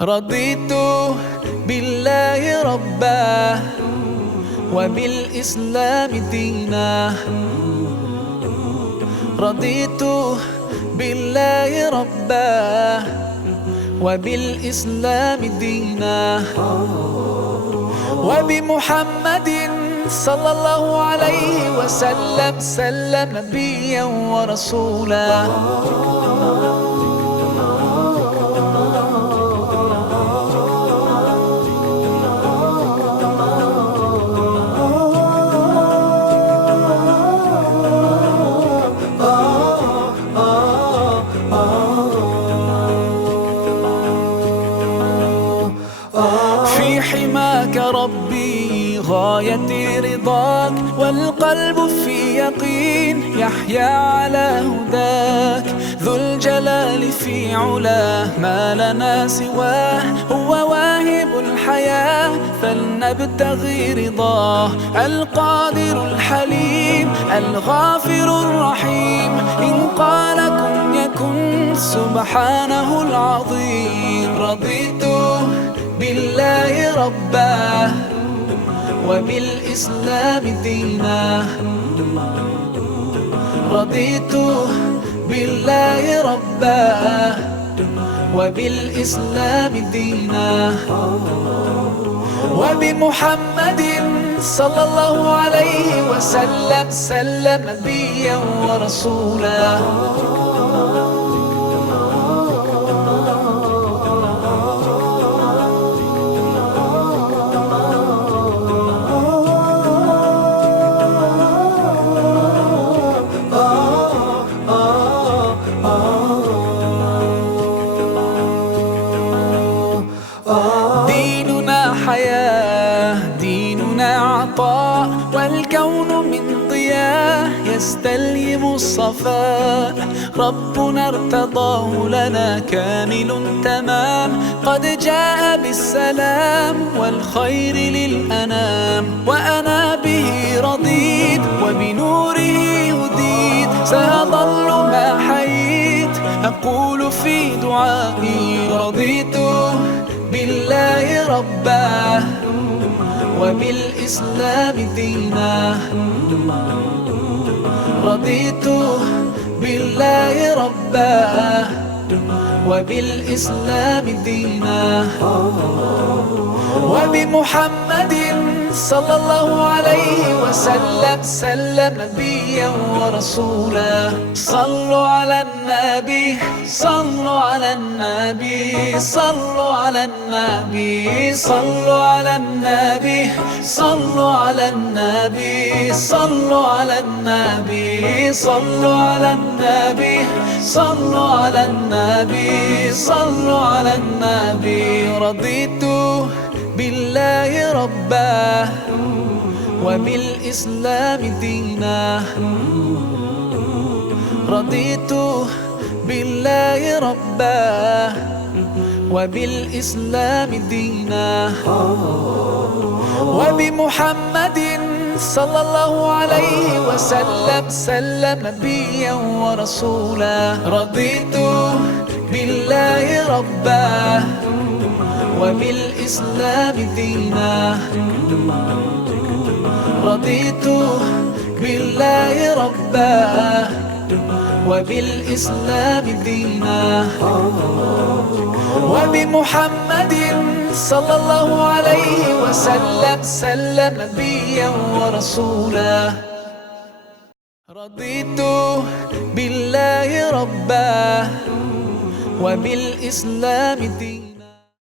رضيت بالله ربا وبالإسلام دينا. رضيت بالله ربا وبالإسلام دينا، وبمحمد صلى الله عليه وسلم نبيا ورسولا. في حماك ربي غايتي رضاك، والقلب في يقين يحيا على هداك. ذو الجلال في علاه ما لنا سواه، هو واهب الحياة فلنبتغي رضاه. القادر الحليم الغافر الرحيم، إن قال كن يكن سبحانه العظيم. رضيت بالله ربا وبالإسلام دينا. رضيت بالله ربا وبالإسلام دينا، وبمحمد صلى الله عليه وسلم نبيا ورسولا. ديننا حياة، ديننا عطاء، والكون من ضياء يستلهم الصفاء. ربنا ارتضاه لنا كامل تمام، قد جاء بالسلام والخير للأنام. وأنا به رضيت وبنوره هديت، سأظل ما حييت أقول في دعائي. رضيت بالله ربا وبالإسلام دينا. رضيت بالله ربا وبالإسلام دينا، وبمحمد صلى الله عليه وسلم نبيا ورسولا. صلوا على النبي، صلوا على النبي، صلوا على النبي، صلوا على النبي، صلوا على النبي، صلوا على النبي، صلوا على النبي، صلوا على النبي، صلوا على النبي. رضيت بالله ربا وبالإسلام دينا. رضيت بالله ربا وبالإسلام دينا، وبمحمد صلى الله عليه وسلم نبيا ورسولا. رضيت بالله ربا وبالإسلام دينا. رضيت بالله ربا وبالإسلام دينا، وبمحمد صلى الله عليه وسلم نبيا ورسولا. رضيت بالله ربا وبالإسلام دينا.